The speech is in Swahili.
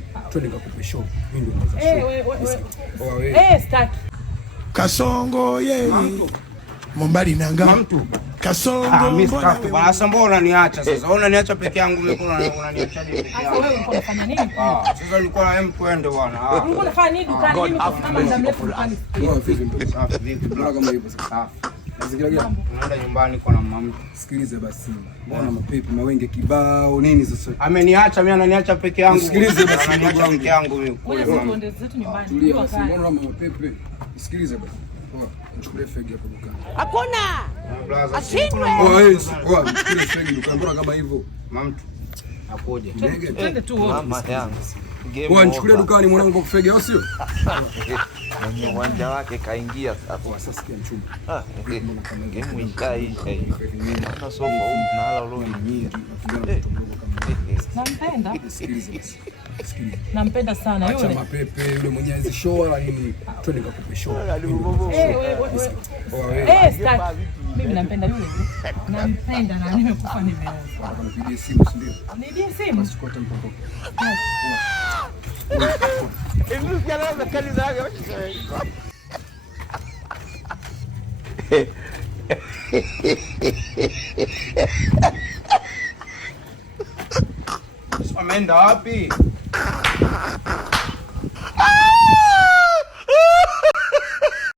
nini? Twende nikakupe show. Mimi ndio naweza show. Staki. Kasongo Mombali nanga. Kasongo. Mimi staki. Basi mbona unaniacha sasa? Unaniacha peke yangu mimi unaniacha peke yangu. Sasa wewe ulikuwa unafanya nini? Sasa nilikuwa hem kwende bwana. Ulikuwa unafanya nini dukani? Mimi kwa kama muda mrefu dukani. Vipi? Bora kama hivyo sasa. Mazingira gani? Unaenda nyumbani kwa na mama. Sikiliza basi. Mbona mapepe mawenge kibao nini sasa? Ameniacha mimi ananiacha peke yangu. Sikiliza basi ananiacha peke yangu mimi. Wewe tuende zetu nyumbani. Tulia basi. Mbona mapepe? Sikiliza basi. Nichukulie fegi hapo dukani. Hakuna. Ashindwe. Nichukulie fegi dukani. Mbona kama hivyo? Mama akoje? Twende tu wote. Mama yangu. Nichukulie dukani mwanangu kwa kufegi au sio? Mwenye uwanja wake kaingia sasa. Sasa sikia mchumba. Game ikaisha hiyo. Hata soko huko na hala leo nyingi. Nampenda. Sikiliza basi. Nampenda sana yule. Acha mapepe yule mwenye hizo show wala nini. Twende nikakupe show. Staki. Mimi nampenda yule. Nampenda na nimekufa nimeoa. Nipigie simu si ndio? Nipigie simu. Sikota mpoko. Hebu sikia kali zake Ameenda wapi?